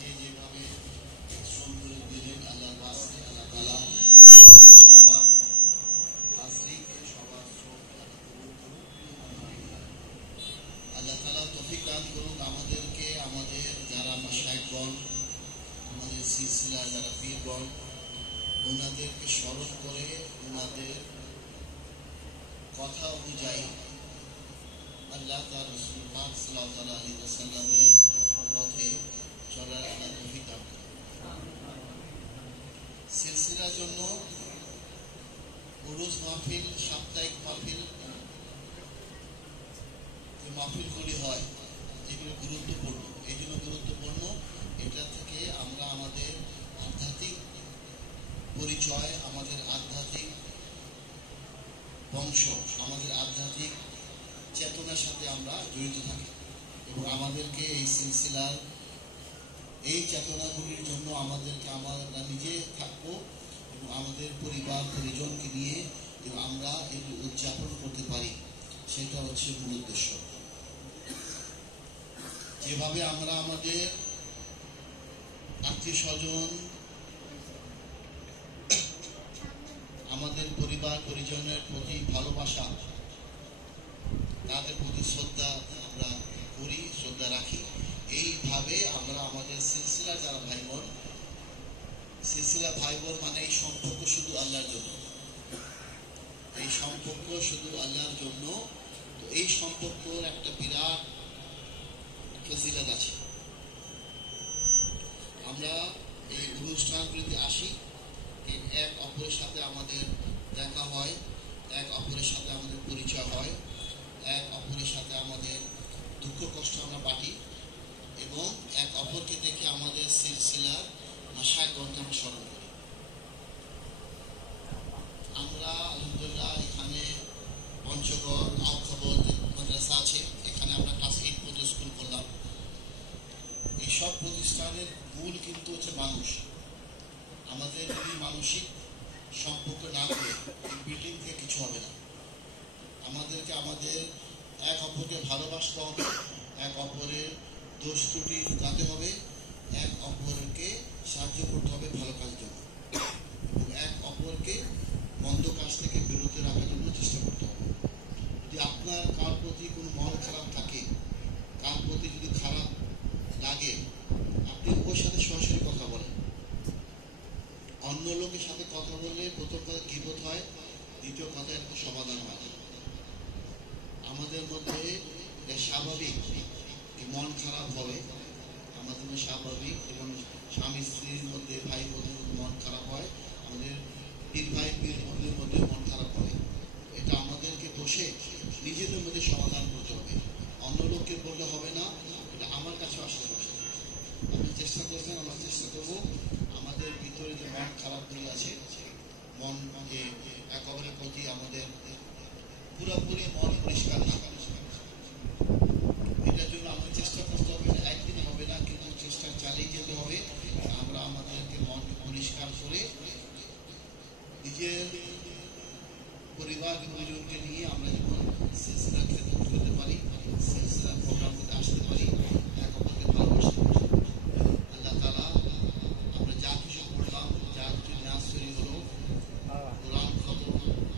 যে যেভাবে শ্রম করে দিলেন আল্লাহর রাস্তে আল্লাহ তাআলা সবার হাজরিকে সবার শ্রম কবুল করুন। আল্লাহ তাআলা তৌফিক দান করুন আমাদেরকে, আমাদের যারা মাশায়েখগণ, আমাদের সিলসিলার যারা পীরগণ, ওনাদেরকে স্মরণ করে ওনাদের কথা অনুযায়ী আল্লাহ তার রাসূল পাক সাল্লাল্লাহু আলাইহি ওয়াসাল্লামের পথে চলার আল্লাহ তৌফিক দান করুন। সিলসিলার জন্য উরুস মাহফিল, সাপ্তাহিক মাহফিল, যে মাহফিলগুলি হয় যেগুলো গুরুত্বপূর্ণ, এই জন্য গুরুত্বপূর্ণ এটা থেকে আমরা আমাদের আধ্যাত্মিক পরিচয়, আমাদের আধ্যাত্মিক বংশ, আমাদের আধ্যাত্মিক চেতনার সাথে আমরা জড়িত থাকি এবং আমাদেরকে এই সিলসিলার এই চেতনাগুলির জন্য আমাদেরকে আমরা নিজে থাকবো এবং আমাদের পরিবার পরিজনকে নিয়ে এবং আমরা এগুলো উদযাপন করতে পারি, সেটা হচ্ছে মূল উদ্দেশ্য। যেভাবে আমরা আমাদের আত্মীয় স্বজন, আমাদের পরিবার পরিজনের প্রতি ভালোবাসা, তাদের প্রতি শ্রদ্ধা আমরা করি, শ্রদ্ধা রাখি, এইভাবে আমরা আমাদের সিলসিলা যারা ভাই বোন, সিলসিলা ভাই বোন মানে এই সম্পর্ক শুধু আল্লাহর জন্য, এই সম্পর্ক শুধু আল্লাহর জন্য। তো এই সম্পর্কের একটা বিরাট ফজিলত আছে। আমরা এই অনুষ্ঠানগুলিতে আসি, এক অপরের সাথে আমাদের দেখা হয়, এক অপরের সাথে আমাদের পরিচয় হয়, এক অপরের সাথে আমাদের দুঃখ কষ্ট আমরা বাঁটি এবং এক অপরকে দেখে আমাদের সিলসিলার মাশায়েখগণকে আমরা স্মরণ করি। আমরা আলহামদুলিল্লাহ এখানে পঞ্চগড় আউখাবর মাদ্রাসা আছে, এখানে আমরা ক্লাস 8 পর্যন্ত স্কুল করলাম। এইসব প্রতিষ্ঠানের মূল কিন্তু হচ্ছে মানুষ। আমাদের যদি মানসিক সম্পর্ক না করে বিল্ডিং থেকে কিছু হবে না। আমাদেরকে আমাদের এক অপরকে ভালোবাসতে হবে, এক অপরের দোষ ত্রুটি জানতে হবে, এক অপরকে সাহায্য করতে হবে ভালো কাজের জন্য এবং এক অপরকে মন্দ কাজ থেকে বিরত রাখার জন্য চেষ্টা করতে হবে। যদি আপনার কার প্রতি কোনো মন খারাপ থাকে, কার প্রতি যদি খারাপ লাগে, আপনি ওর সাথে সরাসরি কথা বলেন। অন্য লোকের সাথে কথা বললে প্রথম কথা গীবত হয়, দ্বিতীয় কথা একটা সমাধান হয়। আমাদের মধ্যে স্বাভাবিক মন খারাপ হবে, আমাদের স্বাভাবিক, এবং স্বামী স্ত্রীর মধ্যে, ভাই বোনের মধ্যে মন খারাপ হয়, আমাদের পীর ভাই পীর বোনের মধ্যে মন খারাপ হবে। এটা আমাদেরকে বসে নিজেদের মধ্যে সমাধান করতে হবে, অন্য লোককে বললে হবে না, এটা আমার কাছেও আসতে হবে। আপনি চেষ্টা করছেন, আমরা চেষ্টা করবো আমাদের ভিতরে যে মন খারাপগুলি আছে, মন যে একেবারে প্রতি আমাদের পুরোপুরি মন পরিষ্কার থাকা, এটার জন্য আমাদের চেষ্টা করতে হবে। একদিন হবে না, কিন্তু চেষ্টা চালিয়ে যেতে হবে। আমরা আমাদেরকে মন পরিষ্কার করে নিজের পরিবার পরিজনকে নিয়ে আমরা যেমন সিলসিলার ক্ষেত্রে করতে পারি, সিলসিলার প্রোগ্রাম করতে আসতে পারি, এক অপরকে ভালোবাসতে পারি। আল্লাহ তাআলা আমরা যা কিছু পড়লাম, যা কিছু নাচ তৈরি হলো, কোরআন খতম,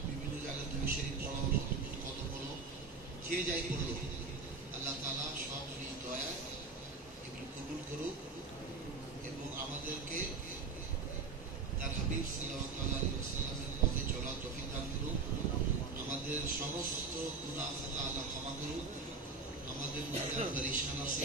বিভিন্ন জায়গায় দুই শরীফ পড়া হলো, কত হলো, যে যাই পড়লো, আল্লাহ তাআলা সব নিজ দয়ায় এগুলো কবুল করুক এবং আমাদেরকে তার হাবিব সাল্লাল্লাহু আলাইহি ওয়াসাল্লামের পথে চলার তৌফিক দান করুক। আমাদের সমস্ত গুনাহ খাতা আল্লাহ ক্ষমা করুক। আমাদের মধ্যে পরিশান আছে